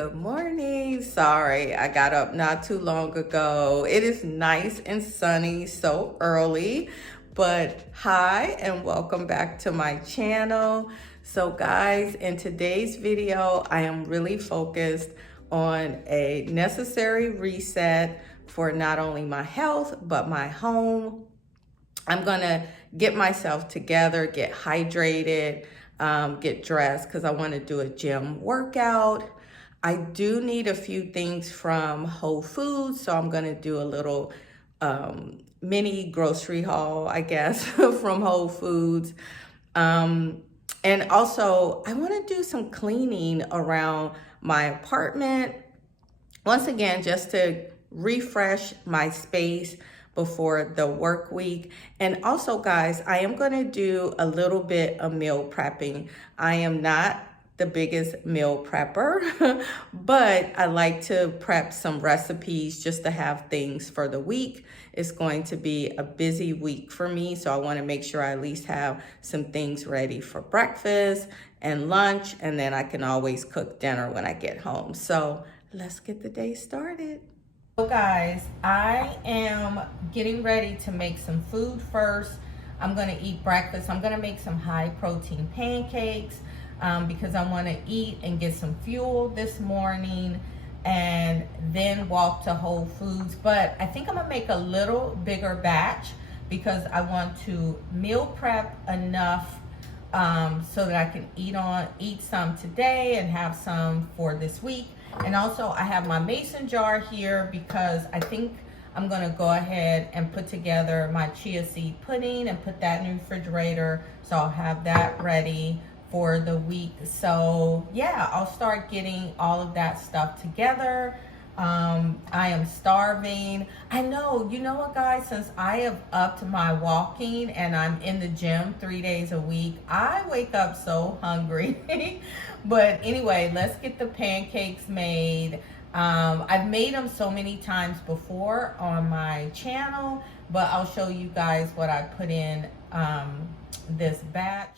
Good morning. Sorry, I got up not too long ago. It is nice and sunny so early, but hi and welcome back to my channel. So guys, in today's video, I am really focused on a necessary reset for not only my health, but my home. I'm gonna get myself together, get hydrated, get dressed because I want to do a gym workout. I do need a few things from Whole Foods, so I'm gonna do a little mini grocery haul, I guess, from Whole Foods. And also, I want to do some cleaning around my apartment. Once again, just to refresh my space before the work week. And also guys, I am going to do a little bit of meal prepping. I am not the biggest meal prepper, but I like to prep some recipes just to have things for the week. It's going to be a busy week for me, so I want to make sure I at least have some things ready for breakfast and lunch, and then I can always cook dinner when I get home. So let's get the day started. So guys, I am getting ready to make some food first. I'm gonna eat breakfast. I'm gonna make some high protein pancakes because I wanna eat and get some fuel this morning and then walk to Whole Foods. But I think I'm gonna make a little bigger batch because I want to meal prep enough so that I can eat some today and have some for this week. And also I have my mason jar here because I think I'm gonna go ahead and put together my chia seed pudding and put that in the refrigerator. So I'll have that ready for the week. So yeah, I'll start getting all of that stuff together. I am starving. I know, you know what guys, since I have upped my walking and I'm in the gym 3 days a week, I wake up so hungry. But anyway, let's get the pancakes made. I've made them so many times before on my channel, but I'll show you guys what I put in this batch.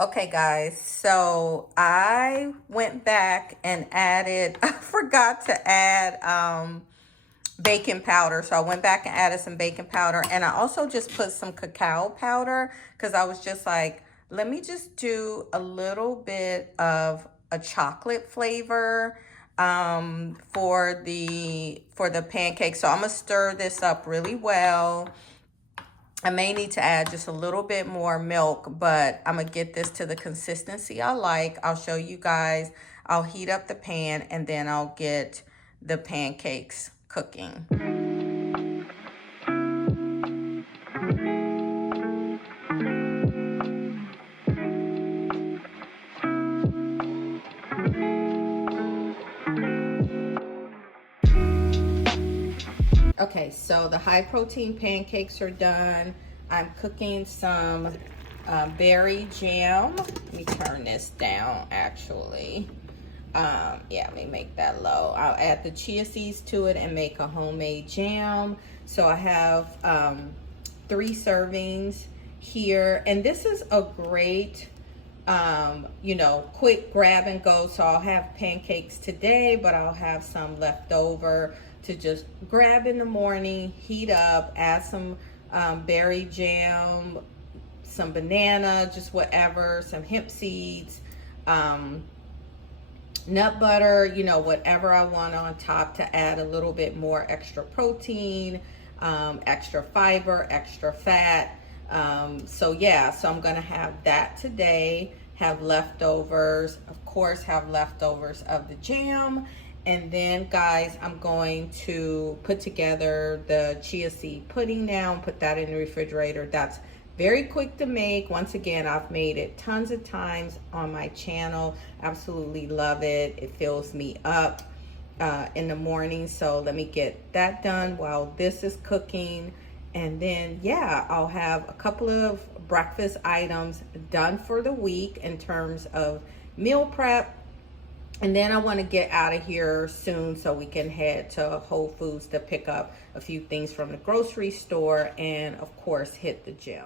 Okay guys, so I went back and added, I forgot to add baking powder. So I went back and added some baking powder, and I also just put some cacao powder because I was just like, let me just do a little bit of a chocolate flavor for the pancake. So I'm gonna stir this up really well. I may need to add just a little bit more milk, but I'm gonna get this to the consistency I like. I'll show you guys. I'll heat up the pan and then I'll get the pancakes cooking. Okay, so the high protein pancakes are done. I'm cooking some berry jam. Let me turn this down actually. Yeah, let me make that low. I'll add the chia seeds to it and make a homemade jam. So I have 3 servings here, and this is a great you know, quick grab and go. So I'll have pancakes today, but I'll have some left over to just grab in the morning, heat up, add some berry jam, some banana, just whatever, some hemp seeds, nut butter, you know, whatever I want on top to add a little bit more extra protein, extra fiber, extra fat. So yeah, so I'm gonna have that today, have leftovers, of course, have leftovers of the jam. And then guys, I'm going to put together the chia seed pudding now and put that in the refrigerator. That's very quick to make. Once again, I've made it tons of times on my channel. Absolutely love it. It fills me up in the morning. So let me get that done while this is cooking. And then, yeah, I'll have a couple of breakfast items done for the week in terms of meal prep. And then I want to get out of here soon so we can head to Whole Foods to pick up a few things from the grocery store and, of course, hit the gym.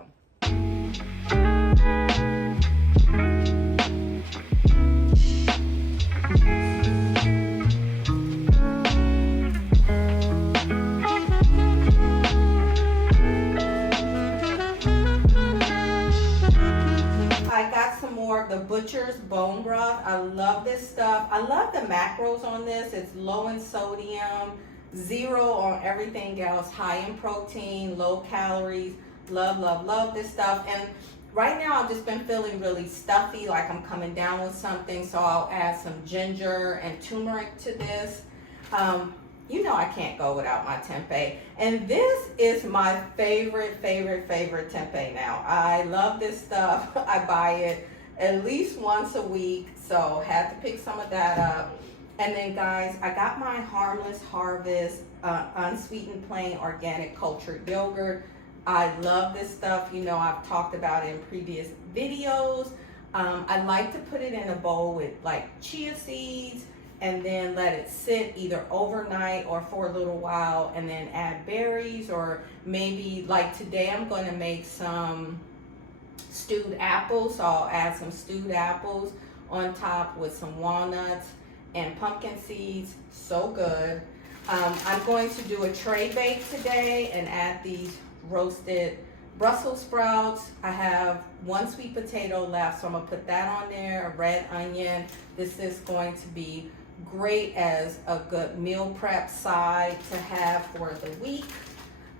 The Butcher's bone broth. I love this stuff. I love the macros on this. It's low in sodium, 0 on everything else, high in protein, low calories. Love, love, love this stuff. And right now I've just been feeling really stuffy, like I'm coming down with something, so I'll add some ginger and turmeric to this. You know I can't go without my tempeh. And this is my favorite tempeh now. I love this stuff. I buy it at least once a week, so had to pick some of that up. And then guys, I got my Harmless Harvest unsweetened plain organic cultured yogurt. I love this stuff. You know, I've talked about it in previous videos. I like to put it in a bowl with like chia seeds and then let it sit either overnight or for a little while, and then add berries, or maybe like today I'm going to make some stewed apples, so I'll add some stewed apples on top with some walnuts and pumpkin seeds. So good. I'm going to do a tray bake today and add these roasted Brussels sprouts. I have 1 sweet potato left, so I'm gonna put that on there, a red onion. This is going to be great as a good meal prep side to have for the week.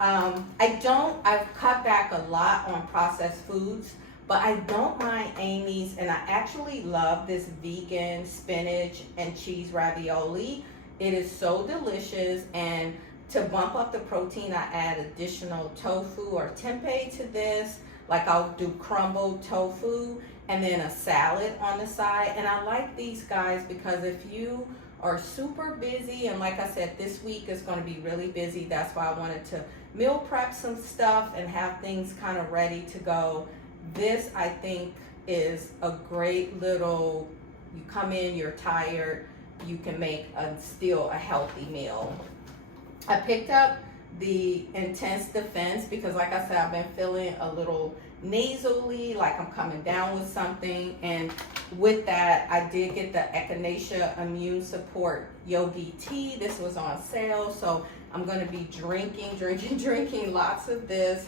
I've cut back a lot on processed foods, but I don't mind Amy's, and I actually love this vegan spinach and cheese ravioli. It is so delicious, and to bump up the protein, I add additional tofu or tempeh to this. Like I'll do crumbled tofu and then a salad on the side. And I like these guys because if you are super busy, and like I said, this week is going to be really busy. That's why I wanted to meal prep some stuff and have things kind of ready to go. This, I think, is a great little, you come in, you're tired, you can make still a healthy meal. I picked up the Intense Defense because, like I said, I've been feeling a little nasally, like I'm coming down with something. And with that, I did get the Echinacea Immune Support Yogi Tea. This was on sale, so I'm going to be drinking lots of this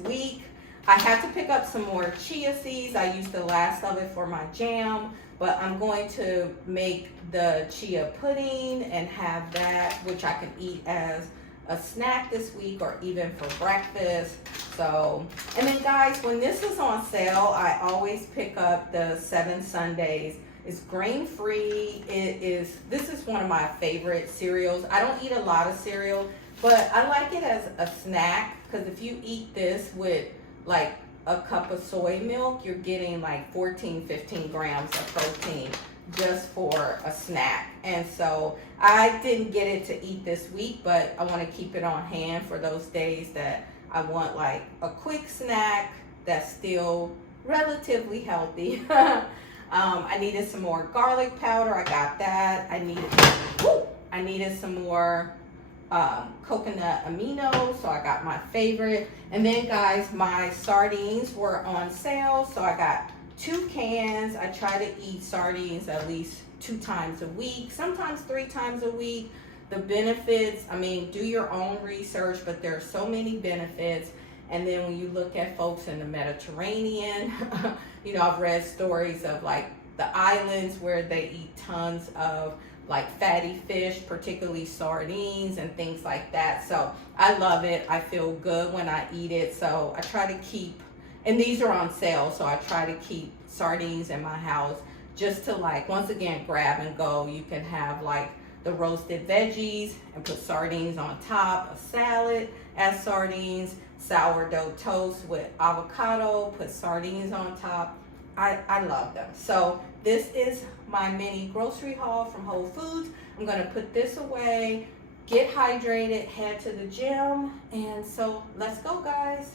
week. I had to pick up some more chia seeds. I used the last of it for my jam, but I'm going to make the chia pudding and have that, which I can eat as a snack this week or even for breakfast. So, and then guys, when this is on sale, I always pick up the 7 Sundays. It's grain free. This is one of my favorite cereals. I don't eat a lot of cereal, but I like it as a snack, because if you eat this with like a cup of soy milk, you're getting like 14-15 grams of protein just for a snack. And so I didn't get it to eat this week, but I want to keep it on hand for those days that I want like a quick snack that's still relatively healthy. I needed some more garlic powder. I got that. I needed some more coconut aminos, so I got my favorite. And then guys, my sardines were on sale, so I got 2 cans. I try to eat sardines at least 2 times a week, sometimes 3 times a week. The benefits, I mean, do your own research, but there are so many benefits. And then when you look at folks in the Mediterranean, you know, I've read stories of like the islands where they eat tons of like fatty fish, particularly sardines and things like that. So I love it. I feel good when I eat it. So I try to keep, and these are on sale, so I try to keep sardines in my house just to, like, once again, grab and go. You can have like the roasted veggies and put sardines on top, a salad, add sardines, sourdough toast with avocado, put sardines on top. I love them. So this is my mini grocery haul from Whole Foods. I'm gonna put this away, get hydrated, head to the gym, and so let's go, guys.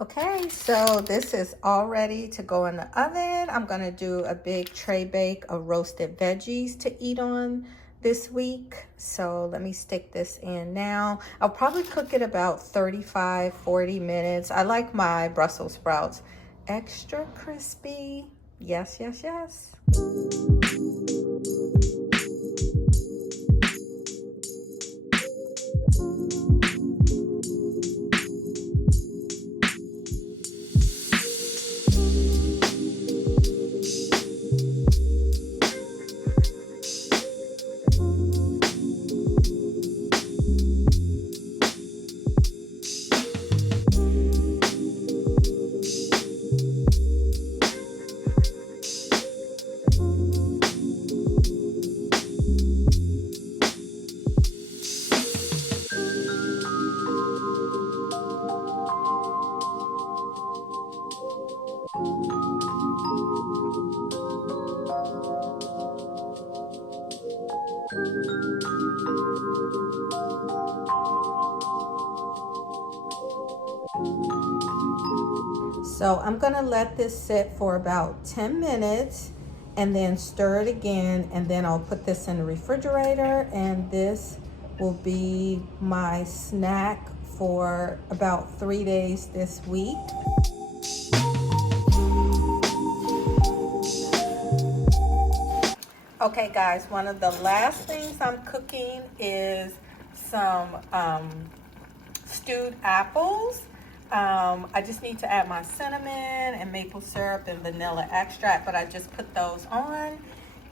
Okay, so this is all ready to go in the oven. I'm gonna do a big tray bake of roasted veggies to eat on this week. So let me stick this in now. I'll probably cook it about 35-40 minutes. I like my Brussels sprouts extra crispy. Yes, yes, yes. So I'm gonna let this sit for about 10 minutes and then stir it again, and then I'll put this in the refrigerator, and this will be my snack for about 3 days this week. Okay guys, one of the last things I'm cooking is some stewed apples. I just need to add my cinnamon and maple syrup and vanilla extract, but I just put those on.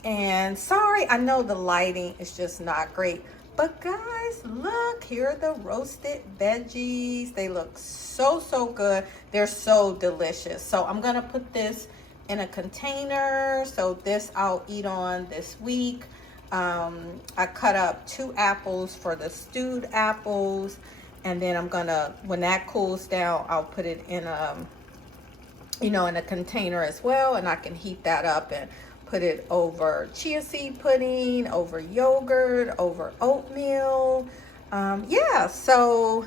And sorry, I know the lighting is just not great, but guys, look, here are the roasted veggies. They look so, so good. They're so delicious. So I'm gonna put this in a container. So this I'll eat on this week. I cut up 2 apples for the stewed apples. And then I'm gonna, when that cools down, I'll put it in a, in a container as well, and I can heat that up and put it over chia seed pudding, over yogurt, over oatmeal. Yeah, so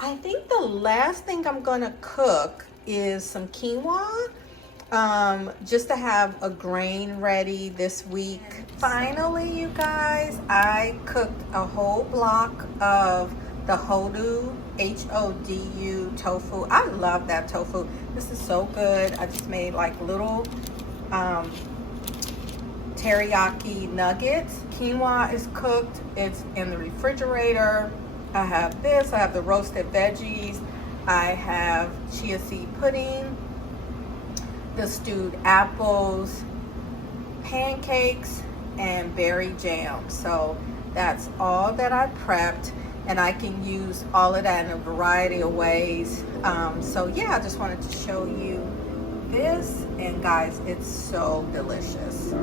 I think the last thing I'm gonna cook is some quinoa, just to have a grain ready this week. Finally, you guys, I cooked a whole block of the hodu Hodu tofu. I love that tofu. This is so good. I just made like little teriyaki nuggets. Quinoa is cooked. It's in the refrigerator. I have this. I have the roasted veggies. I have chia seed pudding, the stewed apples, pancakes, and berry jam. So that's all that I prepped, and I can use all of that in a variety of ways. So yeah, I just wanted to show you this, and guys, it's so delicious.